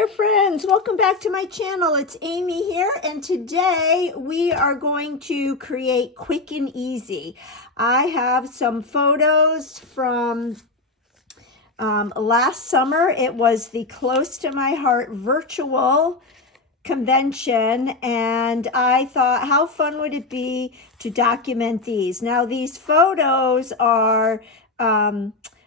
there, friends. Welcome back to my channel. It's Amy here, and today we are going to create quick and easy. I have some photos from last summer. It was the Close to My Heart virtual convention, and I thought, how fun would it be to document these? Now, these photos are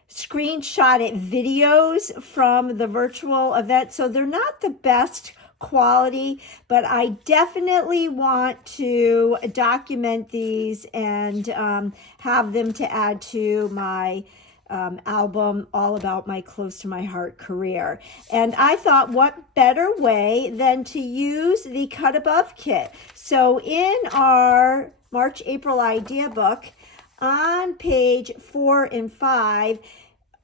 screenshotted videos from the virtual event, so they're not the best quality, but I definitely want to document these and have them to add to my album all about my Close to My Heart career. And I thought, what better way than to use the Cut Above kit. So in our March April idea book, on page 4 and 5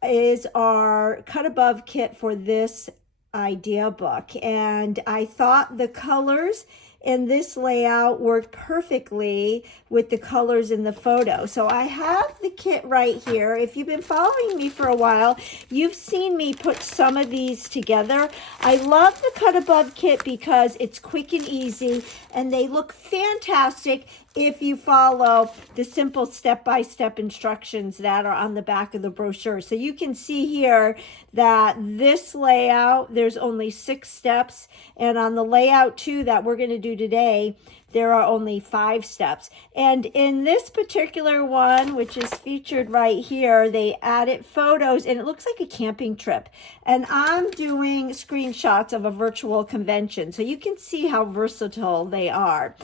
is our Cut Above kit for this idea book. And I thought the colors in this layout worked perfectly with the colors in the photo. So I have the kit right here. If you've been following me for a while, you've seen me put some of these together. I love the Cut Above kit because it's quick and easy, and they look fantastic if you follow the simple step-by-step instructions that are on the back of the brochure. So you can see here that this layout, there's only 6 steps, and on the layout 2 that we're going to do today, there are only 5 steps. And in this particular one, which is featured right here, they added photos, and it looks like a camping trip. And I'm doing screenshots of a virtual convention, so you can see how versatile they are.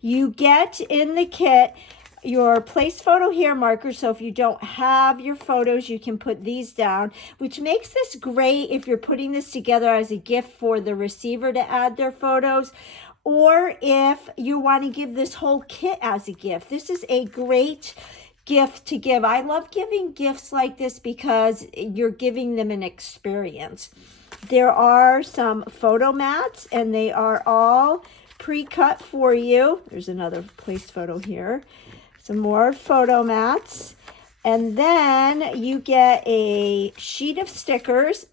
You get in the kit your place photo hair markers, so if you don't have your photos, you can put these down, which makes this great if you're putting this together as a gift for the receiver to add their photos, or if you want to give this whole kit as a gift. This is a great gift to give. I love giving gifts like this because you're giving them an experience. There are some photo mats, and they are all pre-cut for you. There's another place photo here. Some more photo mats. And then you get a sheet of stickers,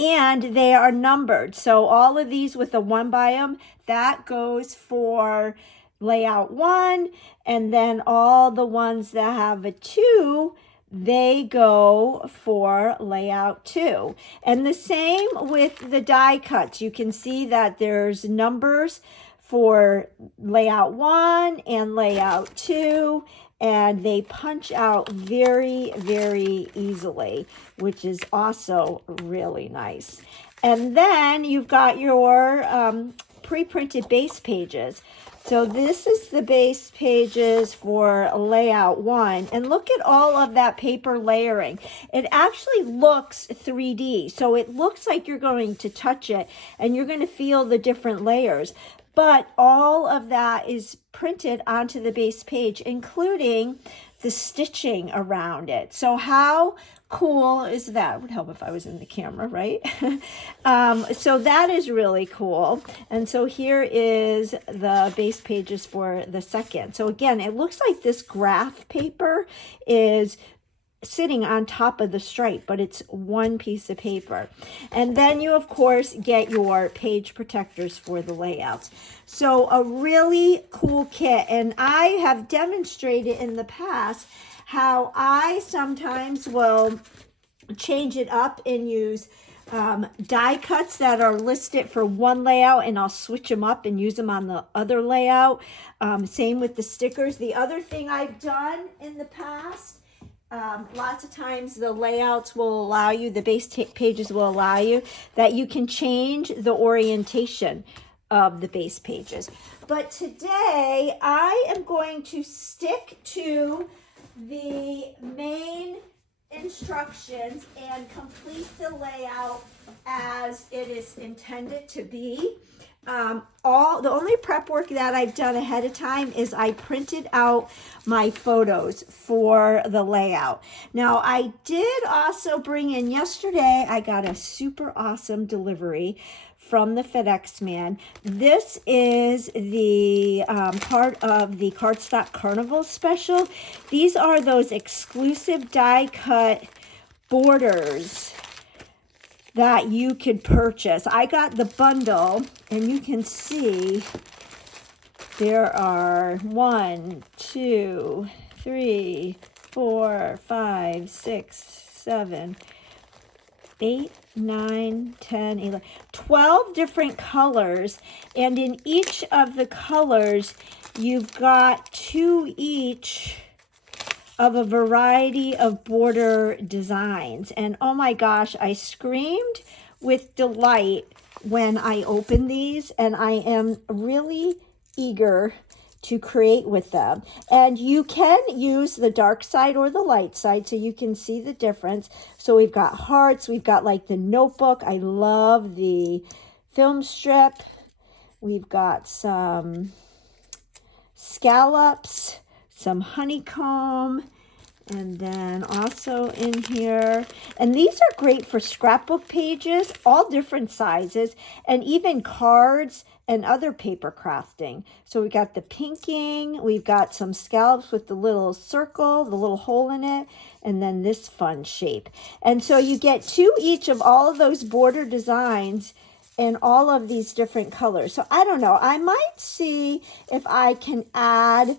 and they are numbered. So all of these with a 1 by them, that goes for layout 1. And then all the ones that have a 2, they go for layout 2. And the same with the die cuts. You can see that there's numbers for layout 1 and layout 2, and they punch out very, very easily, which is also really nice. And then you've got your pre-printed base pages. So this is the base pages for layout 1, and look at all of that paper layering. It actually looks 3D, so it looks like you're going to touch it and you're going to feel the different layers. But all of that is printed onto the base page, including the stitching around it. So how cool is that? It would help if I was in the camera, right? So that is really cool. And so here is the base pages for the second. So again, it looks like this graph paper is sitting on top of the stripe, but it's one piece of paper. And then you of course get your page protectors for the layouts. So a really cool kit, and I have demonstrated in the past how I sometimes will change it up and use die cuts that are listed for one layout, and I'll switch them up and use them on the other layout. Same with the stickers. The other thing I've done in the past, lots of times the layouts will allow you, the base pages will allow you, that you can change the orientation of the base pages. But today I am going to stick to the main instructions and complete the layout as it is intended to be. The only prep work that I've done ahead of time is I printed out my photos for the layout. Now, I did also bring in yesterday, I got a super awesome delivery from the FedEx man. This is the part of the Cardstock Carnival special. These are those exclusive die cut borders that you could purchase. I got the bundle, and you can see there are 1, 2, 3, 4, 5, 6, 7, 8, 9, 10, 11, 12 different colors. And in each of the colors, you've got 2 each of a variety of border designs. And oh my gosh, I screamed with delight when I opened these, and I am really eager to create with them. And you can use the dark side or the light side so you can see the difference. So we've got hearts, we've got like the notebook. I love the film strip. We've got some scallops, some honeycomb, and then also in here, and these are great for scrapbook pages, all different sizes, and even cards and other paper crafting. So we got the pinking, we've got some scallops with the little circle, the little hole in it, and then this fun shape. And so you get 2 each of all of those border designs in all of these different colors. So I don't know, I might see if I can add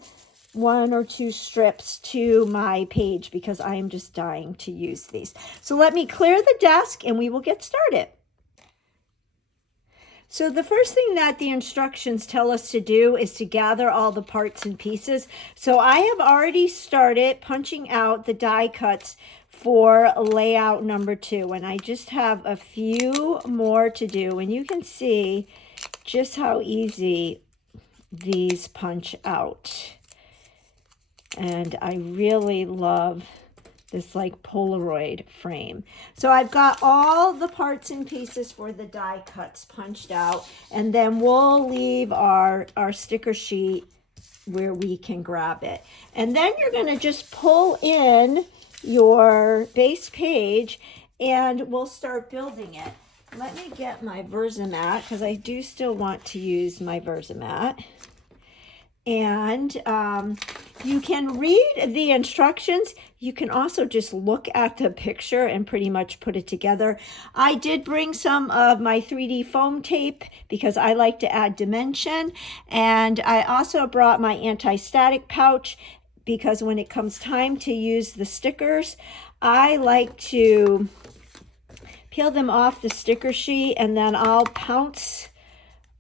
1 or 2 strips to my page because I am just dying to use these. So let me clear the desk and we will get started. So the first thing that the instructions tell us to do is to gather all the parts and pieces. So I have already started punching out the die cuts for layout number 2, and I just have a few more to do, and you can see just how easy these punch out. And I really love this like Polaroid frame. So I've got all the parts and pieces for the die cuts punched out, and then we'll leave our sticker sheet where we can grab it. And then you're gonna just pull in your base page and we'll start building it. Let me get my Versamat because I do still want to use my Versamat. And you can read the instructions. You can also just look at the picture and pretty much put it together. I did bring some of my 3D foam tape because I like to add dimension. And I also brought my anti-static pouch because when it comes time to use the stickers, I like to peel them off the sticker sheet and then I'll pounce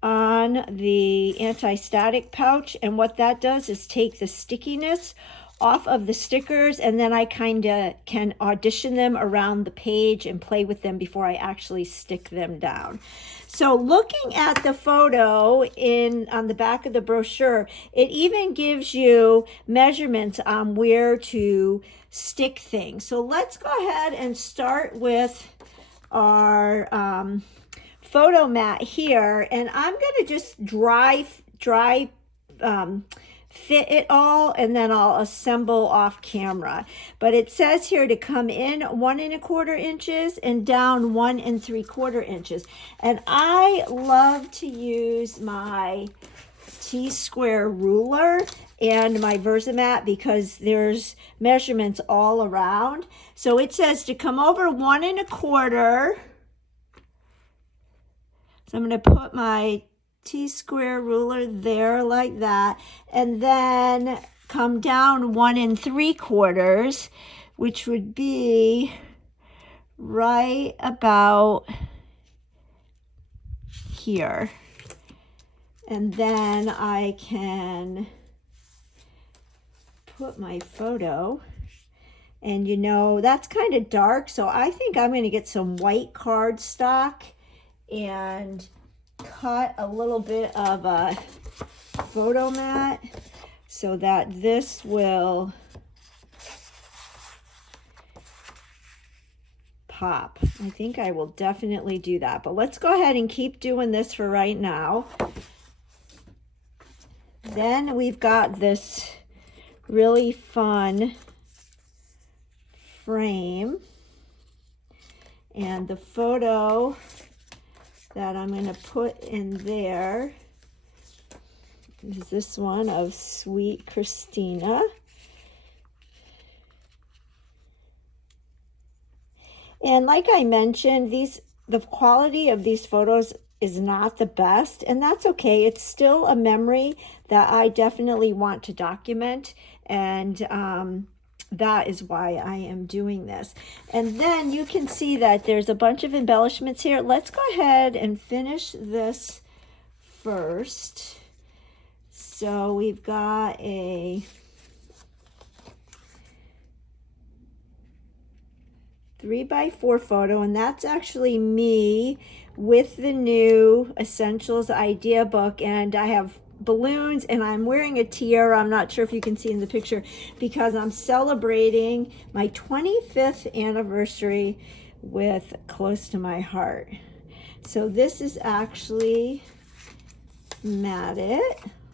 on the anti-static pouch, and what that does is take the stickiness off of the stickers, and then I kind of can audition them around the page and play with them before I actually stick them down. So looking at the photo on the back of the brochure, it even gives you measurements on where to stick things. So let's go ahead and start with our photo mat here, and I'm going to just dry fit it all, and then I'll assemble off camera. But it says here to come in 1 1/4 inches and down 1 3/4 inches. And I love to use my T-square ruler and my Versamat because there's measurements all around. So it says to come over 1 1/4. So I'm going to put my T-square ruler there like that, and then come down 1 3/4, which would be right about here. And then I can put my photo, and you know, that's kind of dark, so I think I'm going to get some white cardstock and cut a little bit of a photo mat so that this will pop. I think I will definitely do that, but let's go ahead and keep doing this for right now. Then we've got this really fun frame, and the photo that I'm going to put in there is this one of Sweet Christina. And like I mentioned, the quality of these photos is not the best, and that's okay. It's still a memory that I definitely want to document, and that is why I am doing this. And then you can see that there's a bunch of embellishments here. Let's go ahead and finish this first. So we've got a 3x4 photo, and that's actually me with the new Essentials Idea book, and I have balloons and I'm wearing a tiara. I'm not sure if you can see in the picture because I'm celebrating my 25th anniversary with Close to My Heart. So this is actually matted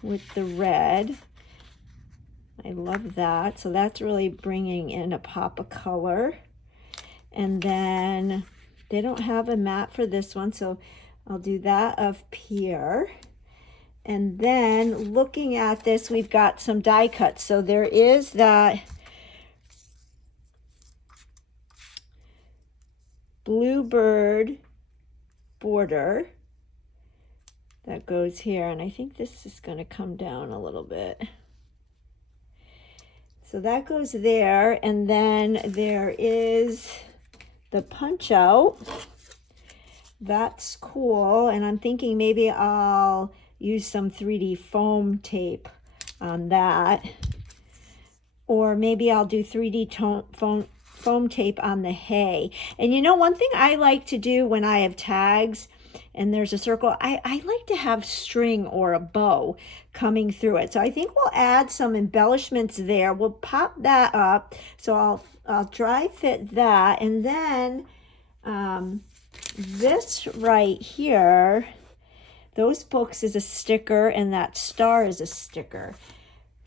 with the red. I love that. So that's really bringing in a pop of color. And then they don't have a mat for this one, so I'll do that of Pierre. And then looking at this, we've got some die cuts. So there is that bluebird border that goes here, and I think this is going to come down a little bit. So that goes there, and then there is the punch out. That's cool, and I'm thinking maybe I'll use some 3D foam tape on that, or maybe I'll do 3D foam tape on the hay. And you know, one thing I like to do when I have tags and there's a circle, I like to have string or a bow coming through it. So I think we'll add some embellishments there. We'll pop that up. So I'll dry fit that, and then this right here, those books is a sticker, and that star is a sticker.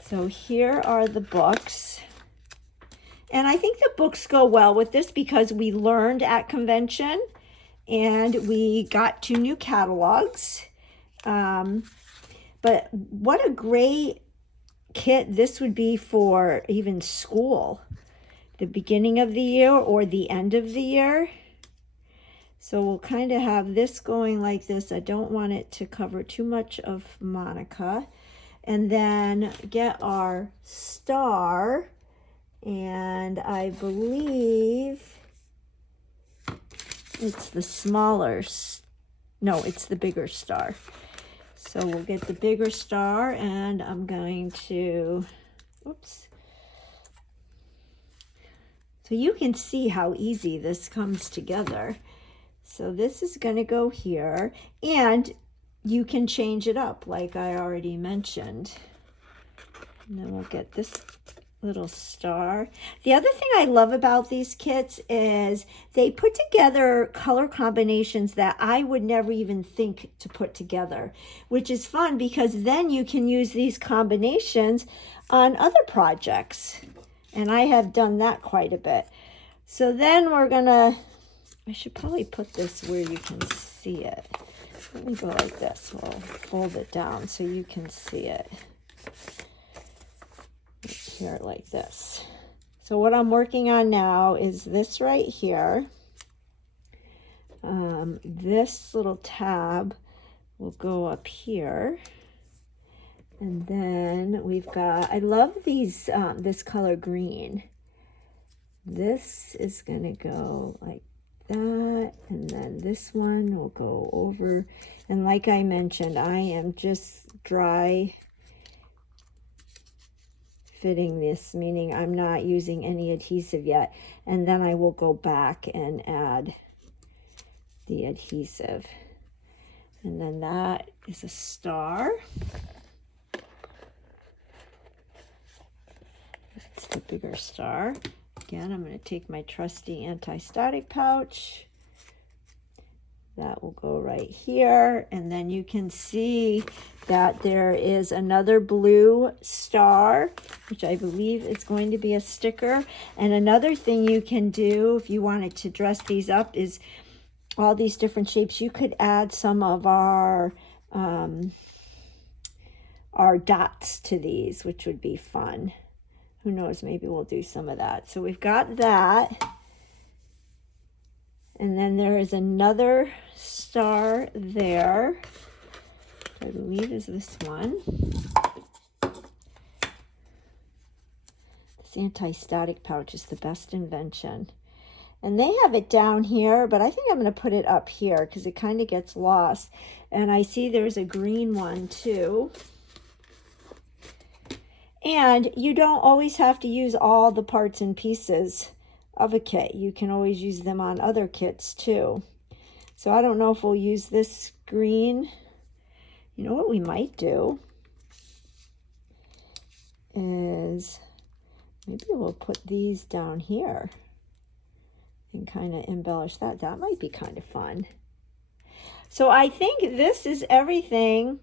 So here are the books. And I think the books go well with this because we learned at convention and we got 2 new catalogs. But what a great kit this would be for even school, the beginning of the year or the end of the year. So we'll kind of have this going like this. I don't want it to cover too much of Monica. And then get our star, and I believe it's the smaller, no, it's the bigger star. So we'll get the bigger star, and I'm going to, oops. So you can see how easy this comes together. So this is going to go here, and you can change it up like I already mentioned. And then we'll get this little star. The other thing I love about these kits is they put together color combinations that I would never even think to put together, which is fun because then you can use these combinations on other projects. And I have done that quite a bit. So then we're gonna, I should probably put this where you can see it. Let me go like this. We'll fold it down so you can see it. Here like this. So what I'm working on now is this right here. This little tab will go up here. And then we've got, I love these, this color green. This is going to go like that, and then this one will go over. And like I mentioned, I am just dry fitting this, meaning I'm not using any adhesive yet, and then I will go back and add the adhesive. And then that is a star. That's the bigger star. Again, I'm going to take my trusty anti-static pouch. That will go right here, and then you can see that there is another blue star, which I believe is going to be a sticker. And another thing you can do if you wanted to dress these up is all these different shapes. You could add some of our dots to these, which would be fun. Who knows, maybe we'll do some of that. So we've got that. And then there is another star there. I believe is this one. This anti-static pouch is the best invention. And they have it down here, but I think I'm going to put it up here because it kind of gets lost. And I see there's a green one too. And you don't always have to use all the parts and pieces of a kit. You can always use them on other kits too. So I don't know if we'll use this green. You know what we might do is maybe we'll put these down here and kind of embellish that. That might be kind of fun. So I think this is everything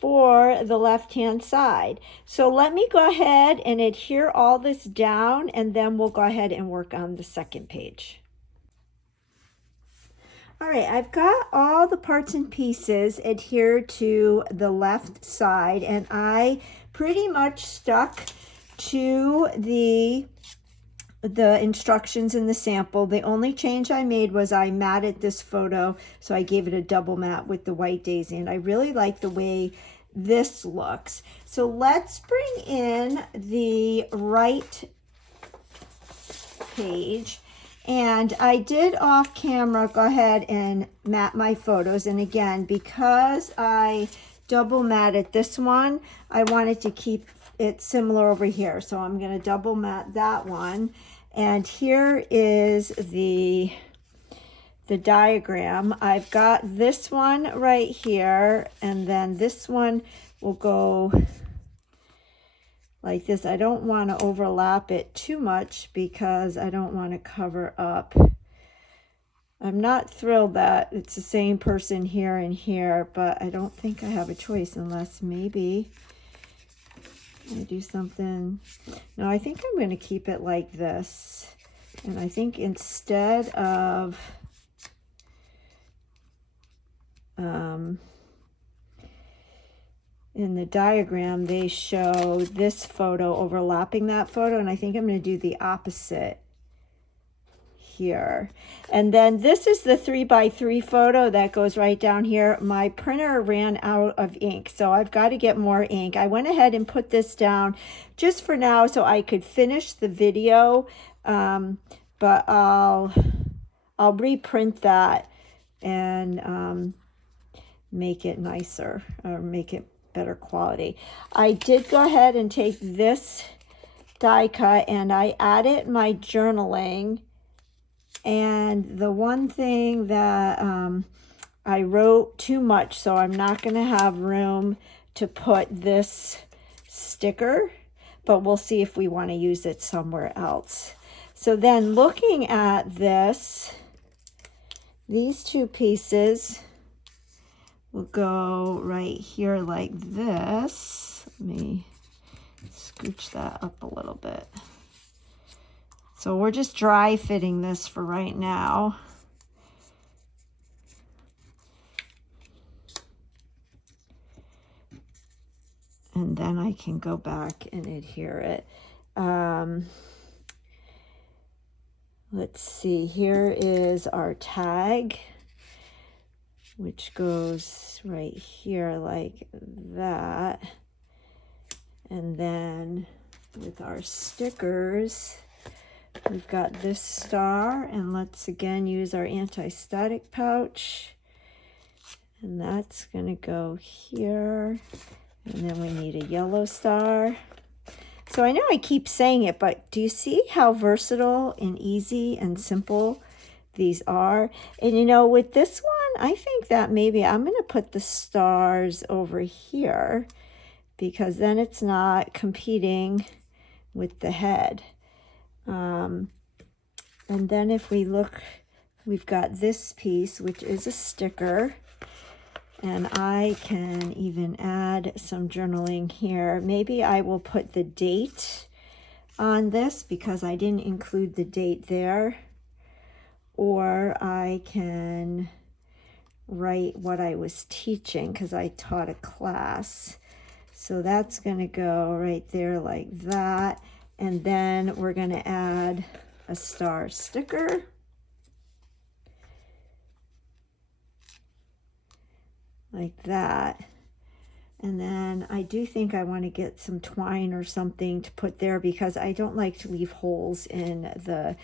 for the left-hand side. So let me go ahead and adhere all this down, and then we'll go ahead and work on the second page. All right, I've got all the parts and pieces adhered to the left side, and I pretty much stuck to the instructions in the sample. The only change I made was I matted this photo, so I gave it a double matte with the white daisy, and I really like the way this looks. So let's bring in the right page. And I did off camera go ahead and matte my photos. And again, because I double matted this one, I wanted to keep it similar over here. So I'm going to double matte that one. And here is the diagram. I've got this one right here, and then this one will go like this. I don't want to overlap it too much because I don't want to cover up. I'm not thrilled that it's the same person here and here, but I don't think I have a choice unless maybe I do something. No, I think I'm going to keep it like this. And I think instead of in the diagram, they show this photo overlapping that photo, and I think I'm going to do the opposite here. And then this is the 3x3 photo that goes right down here. My printer ran out of ink, so I've got to get more ink. I went ahead and put this down just for now so I could finish the video, but I'll reprint that and make it nicer, or make it better quality. I did go ahead and take this die cut and I added my journaling. And the one thing that I wrote too much, so I'm not going to have room to put this sticker, but we'll see if we want to use it somewhere else. So then looking at this, these two pieces will go right here like this. Let me scooch that up a little bit. So we're just dry fitting this for right now. And then I can go back and adhere it. Let's see, here is our tag, which goes right here like that. And then with our stickers, we've got this star, and let's again use our anti-static pouch. And that's going to go here. And then we need a yellow star. So I know I keep saying it, but do you see how versatile and easy and simple these are? And you know, with this one, I think that maybe I'm going to put the stars over here, because then it's not competing with the head. And then if we look, we've got this piece, which is a sticker, and I can even add some journaling here. Maybe I will put the date on this because I didn't include the date there, or I can write what I was teaching because I taught a class. So that's going to go right there like that. And then we're going to add a star sticker. like that. And then I do think I want to get some twine or something to put there because I don't like to leave holes in the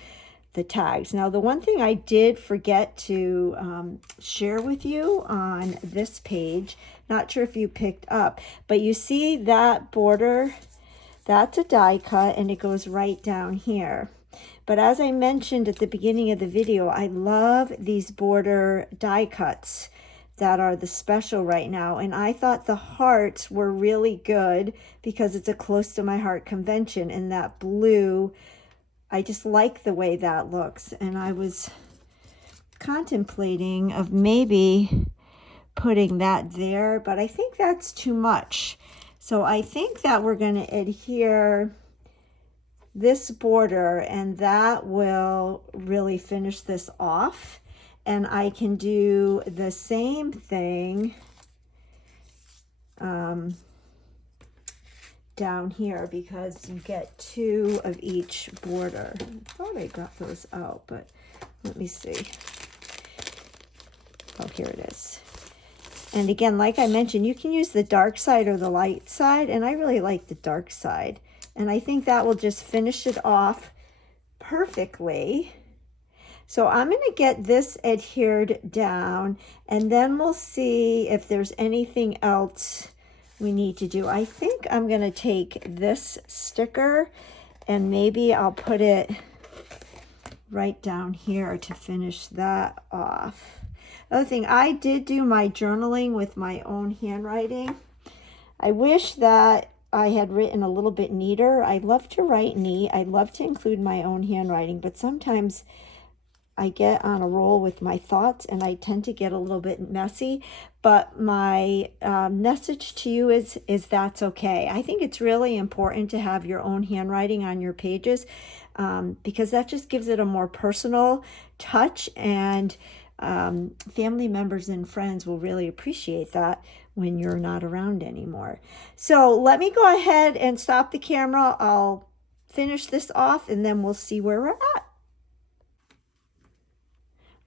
tags. Now, the one thing I did forget to share with you on this page, not sure if you picked up, but you see that border, that's a die cut and it goes right down here. But as I mentioned at the beginning of the video, I love these border die cuts that are the special right now. And I thought the hearts were really good because it's a close to my heart convention, and that blue, I just like the way that looks. And I was contemplating of maybe putting that there, but I think that's too much. So I think that we're going to adhere this border, and that will really finish this off. And I can do the same thing down here because you get two of each border. I thought I got those out, but let me see. Oh, here it is. And again, like I mentioned, you can use the dark side or the light side, and I really like the dark side. And I think that will just finish it off perfectly. So I'm going to get this adhered down, and then we'll see if there's anything else we need to do. I think I'm going to take this sticker and maybe I'll put it right down here to finish that off. Other thing, I did do my journaling with my own handwriting. I wish that I had written a little bit neater. I love to write neat. I love to include my own handwriting, but sometimes I get on a roll with my thoughts and I tend to get a little bit messy. But my message to you is that's okay. I think it's really important to have your own handwriting on your pages because that just gives it a more personal touch, and family members and friends will really appreciate that when you're not around anymore. So let me go ahead and stop the camera. I'll finish this off and then we'll see where we're at.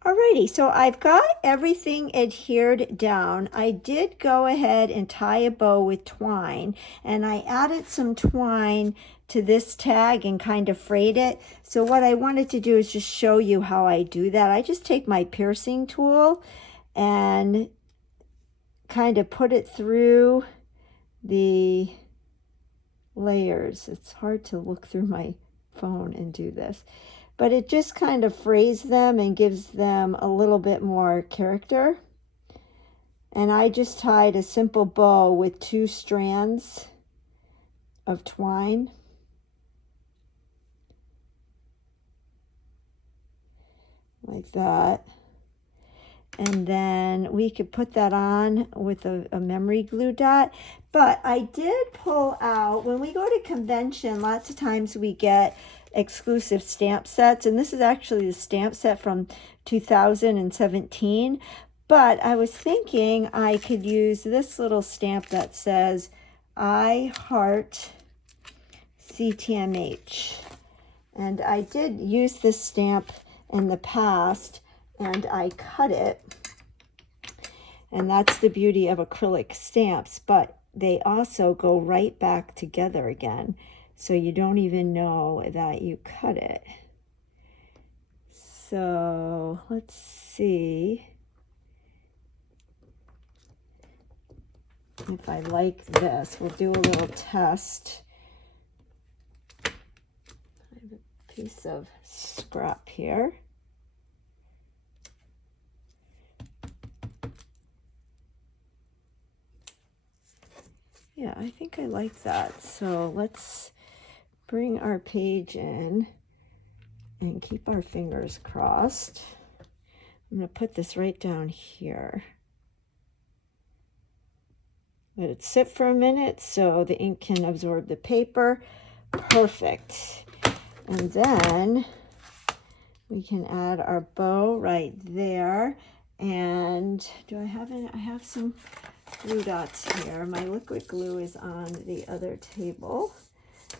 Alrighty, so I've got everything adhered down. I did go ahead and tie a bow with twine, and I added some twine to this tag and kind of frayed it. So what I wanted to do is just show you how I do that. I just take my piercing tool and kind of put it through the layers. It's hard to look through my phone and do this, but it just kind of frays them and gives them a little bit more character. And I just tied a simple bow with 2 strands of twine. Like that. And then we could put that on with a memory glue dot. But I did pull out, when we go to convention, lots of times we get exclusive stamp sets. And this is actually the stamp set from 2017. But I was thinking I could use this little stamp that says, I heart CTMH. And I did use this stamp in the past, and I cut it. And that's the beauty of acrylic stamps, but they also go right back together again, so you don't even know that you cut it. So let's see if I like this. We'll do a little test. I have a piece of scrap here. Yeah, I think I like that. So let's bring our page in and keep our fingers crossed. I'm going to put this right down here. Let it sit for a minute so the ink can absorb the paper. Perfect. And then we can add our bow right there. And do I have any? I have some glue dots here. My liquid glue is on the other table.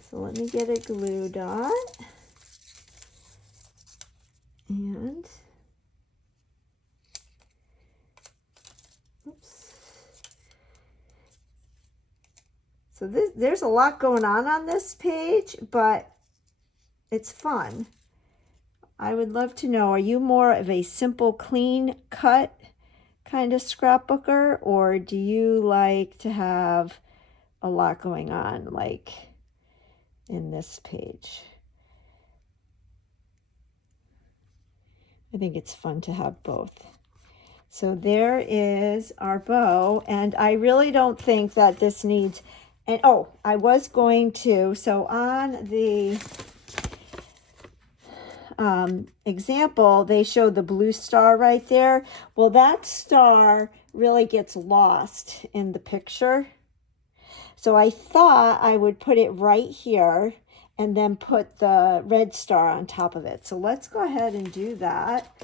So let me get a glue dot. And oops. So there's a lot going on this page, but it's fun. I would love to know, are you more of a simple, clean cut kind of scrapbooker, or do you like to have a lot going on, like in this page? I think it's fun to have both. So there is our bow, and I really don't think that this needs, and oh, I was going to, so on the example, they show the blue star right there. Well, that star really gets lost in the picture. So I thought I would put it right here and then put the red star on top of it. So let's go ahead and do that.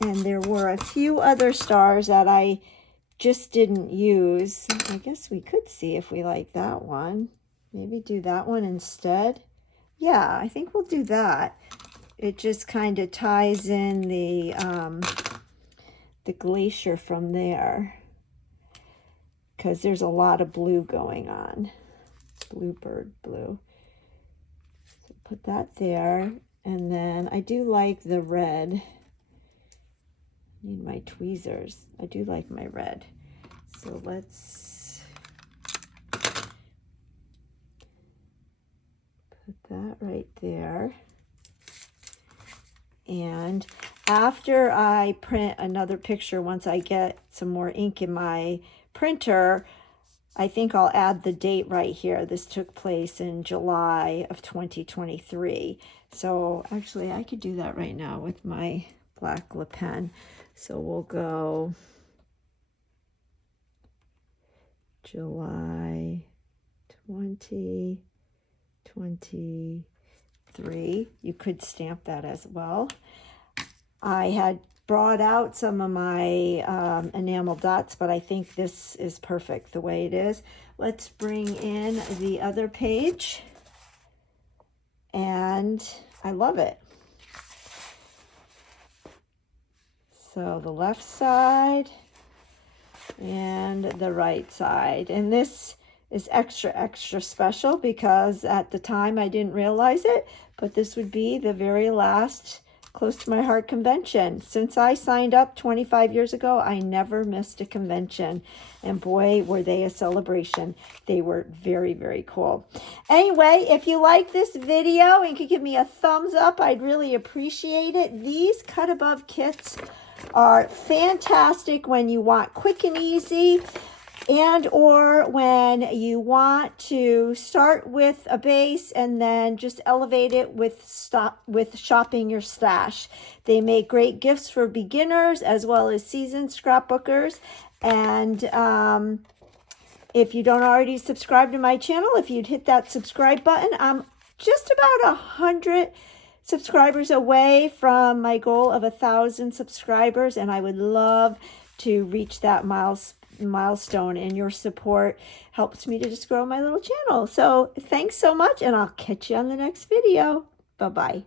And there were a few other stars that I just didn't use. I guess we could see if we like that one. Maybe do that one instead. Yeah, I think we'll do that. It just kind of ties in the glacier from there, because there's a lot of blue going on. Bluebird blue. So put that there. And then I do like the red. Need my tweezers. I do like my red. So let's put that right there. And after I print another picture, once I get some more ink in my printer, I think I'll add the date right here. This took place in July of 2023. So actually I could do that right now with my black lip pen. So we'll go July 2023. You could stamp that as well. I had brought out some of my enamel dots, but I think this is perfect the way it is. Let's bring in the other page. And I love it. So the left side and the right side. And this is extra, extra special because at the time I didn't realize it, but this would be the very last Close to My Heart convention. Since I signed up 25 years ago, I never missed a convention. And boy, were they a celebration. They were very, very cool. Anyway, if you like this video and could give me a thumbs up, I'd really appreciate it. These Cut Above kits are fantastic when you want quick and easy, and or when you want to start with a base and then just elevate it with shopping your stash. They make great gifts for beginners as well as seasoned scrapbookers. And if you don't already subscribe to my channel, if you'd hit that subscribe button, I'm just about 100 subscribers away from my goal of 1,000 subscribers, and I would love to reach that milestone, and your support helps me to just grow my little channel. So thanks so much, and I'll catch you on the next video. Bye-bye.